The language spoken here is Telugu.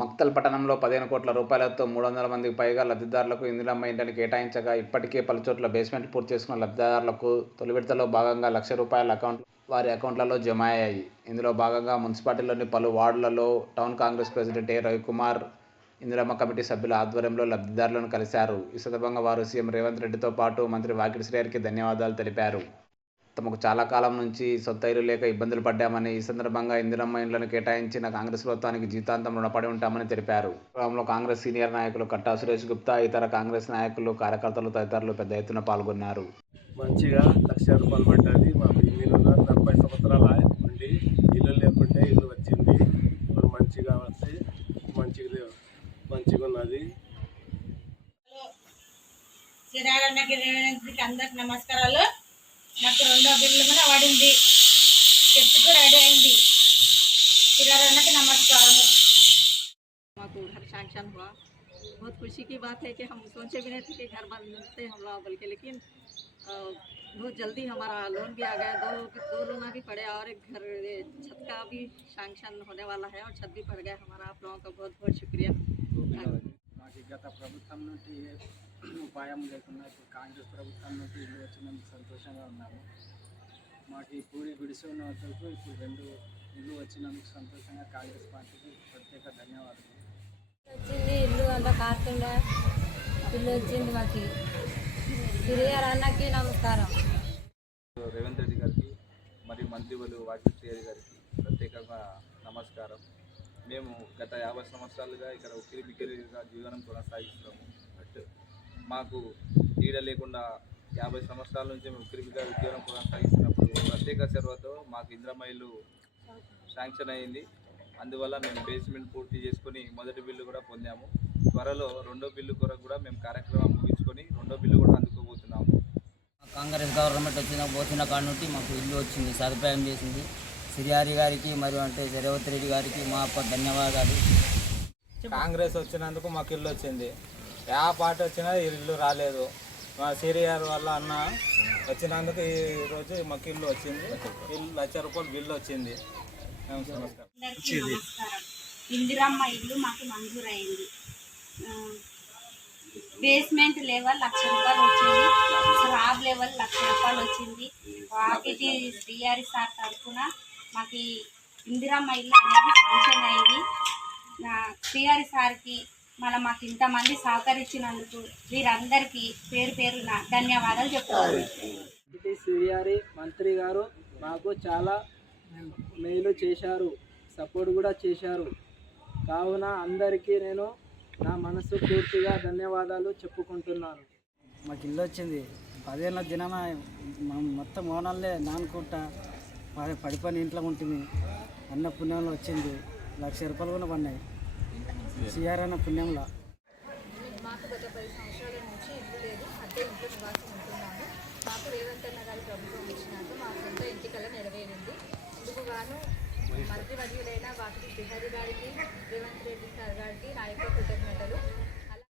మక్తల్ పట్టణంలో పదిహేను కోట్ల రూపాయలతో మూడు వందల మందికి పైగా లబ్ధిదారులకు ఇందిరమ్మ ఇంటిని కేటాయించగా ఇప్పటికే పలుచోట్ల బేస్మెంట్ పూర్తి చేసుకున్న లబ్ధిదారులకు తొలి విడతలో భాగంగా లక్ష రూపాయల అకౌంట్ వారి అకౌంట్లలో జమ అయ్యాయి ఇందులో భాగంగా మున్సిపాలిటీలోని పలు వార్డులలో town Congress president A Ravikumar Indiramma committee సభ్యుల ఆధ్వర్యంలో లబ్ధిదారులను కలిశారు. ఈ సందర్భంగా వారు సీఎం రేవంత్ రెడ్డితో పాటు మంత్రి వాకిటి శ్రేయర్కి ధన్యవాదాలు తెలిపారు. తమకు చాలా కాలం నుంచి సొంత ఇల్లు లేక ఇబ్బందులు పడ్డామని ఈ సందర్భంగా ఇందిరమ్మ ఇండ్లను కేటాయించిన కాంగ్రెస్ ప్రభుత్వానికి జీతాంతం రుణపడి ఉంటామని తెలిపారు. కార్యక్రమంలో కాంగ్రెస్ సీనియర్ నాయకులు కట్టా సురేష్ గుప్తా ఇతర కాంగ్రెస్ నాయకులు కార్యకర్తలు తదితరులు పెద్ద ఎత్తున పాల్గొన్నారు. మంచిగా లక్ష రూపాయలు పడ్డది. మా నలభై సంవత్సరాల ఉండి ఇల్లు లేకుంటే ఇల్లు వచ్చింది. ఇప్పుడు మంచిగా వస్తే మంచిగా మంచిగా ఉన్నది. అందరికి నమస్కారాలు. నాకు రెండో బిల్లు కూడా పడింది చెట్టుకు రెడీ అయింది శ్రీరాగన్నకి నమస్కారము को घर सैंक्शन हुआ बहुत खुशी की बात है कि हम सोचे भी नहीं थे कि घर बनते हम लोग बल्कि लेकिन अ, बहुत जल्दी हमारा लोन भी आ गया दो दो लोन भी पड़े और एक घर ये छत का भी सैंक्शन होने वाला है और छत भी पड़ गया हमारा आप लोगों का बहुत बहुत शुक्रिया ఉపాయం లేకుండా ఇప్పుడు కాంగ్రెస్ ప్రభుత్వం నుండి ఇల్లు వచ్చినందుకు సంతోషంగా ఉన్నాము. మాకు ఈ పూరి గుడిసె ఉన్నందుకు ఇప్పుడు రెండు ఇల్లు వచ్చినందుకు సంతోషంగా కాంగ్రెస్ పార్టీకి ప్రత్యేక ధన్యవాదాలు. వచ్చింది ఇల్లు అంతా కాస్తుండే ఇల్లు వచ్చింది మాకు. సిరియర్ అన్నకి నమస్కారం. రేవంత్ రెడ్డి గారికి మరియు మంత్రివులు శ్రీహరి గారికి ప్రత్యేకంగా నమస్కారం. మేము గత యాభై సంవత్సరాలుగా ఇక్కడ ఉక్కిరి బిక్కిరిగా జీవనం కొనసాగిస్తున్నాము. బట్ మాకు నీడ లేకుండా యాభై సంవత్సరాల నుంచి మేము బిక్కిరి జీవనం కొనసాగిస్తున్నప్పుడు ప్రత్యేక చొరవతో మాకు ఇంద్రమ్మ ఇల్లు శాంక్షన్ అయింది. అందువల్ల మేము బేస్మెంట్ పూర్తి చేసుకొని మొదటి బిల్లు కూడా పొందాము. త్వరలో రెండో బిల్లు కొరకు కూడా మేము కార్యక్రమం ముగించుకొని రెండో బిల్లు కూడా అందుకోబోతున్నాము. కాంగ్రెస్ గవర్నమెంట్ వచ్చిన పోతున్న కాడ నుండి మాకు ఇల్లు వచ్చింది సదుపాయం చేసింది. సిరియారి గారికి మరియు అంటే రేవంత్ రెడ్డి గారికి మా ధన్యవాదాలు. కాంగ్రెస్ వచ్చినందుకు మాకు ఇల్లు వచ్చింది. ఏ పాట వచ్చినా ఇల్లు రాలేదు. మా సీరియర్ వల్ల అన్న వచ్చినందుకు ఈరోజు మాకు ఇల్లు వచ్చింది. ఇల్లు లక్ష రూపాయలు బిల్లు వచ్చింది. ఇందిరమ్మ ఇల్లు మాకు మంజూరైంది. బేస్మెంట్ లెవెల్ లక్ష రూపాయలు వచ్చింది. స్లాబ్ లెవెల్ లక్ష రూపాయలు వచ్చింది. వాకిటి శ్రీహారి సార్ తరఫున మాకు ఇందిరమ్మ ఇల్లు అనేది శాంక్షన్ అయింది. నా సార్కి మళ్ళీ మాకు ఇంతమంది సహకరించినందుకు వీరందరికీ పేరు పేరున ధన్యవాదాలు చెప్తాను సిరియారి మంత్రి గారు మాకు చాలా మేలు చేశారు సపోర్ట్ కూడా చేశారు. కావున అందరికీ నేను నా మనసు పూర్తిగా ధన్యవాదాలు చెప్పుకుంటున్నాను. మాకు ఇల్లు వచ్చింది. పదేళ్ళ దినాన మా- మొత్తం ఓనర్లే నానుకుంటా పడి పడిపోయిన ఇంట్లో ఉంటుంది అన్న పుణ్యంలో వచ్చింది. లక్ష రూపాయలు కూడా పడినాయి. సిఆర్ఎన్ పుణ్యంలో. మాకు గత పది సంవత్సరాల నుంచి ఇల్లు లేదు అద్దె ఇంట్లో నివాసం ఉంటున్నాము. మాకు రేవంత్ అన్న గారి ప్రభుత్వం ఇచ్చినాక మా సొంత ఇంటికల్లా నెరవేరింది. ఇందుకు గాను మంత్రి వర్యులైన వాటికి బిహారీ గారికి రేవంత్ రెడ్డి సార్ గారికి నా కృతజ్ఞతలు.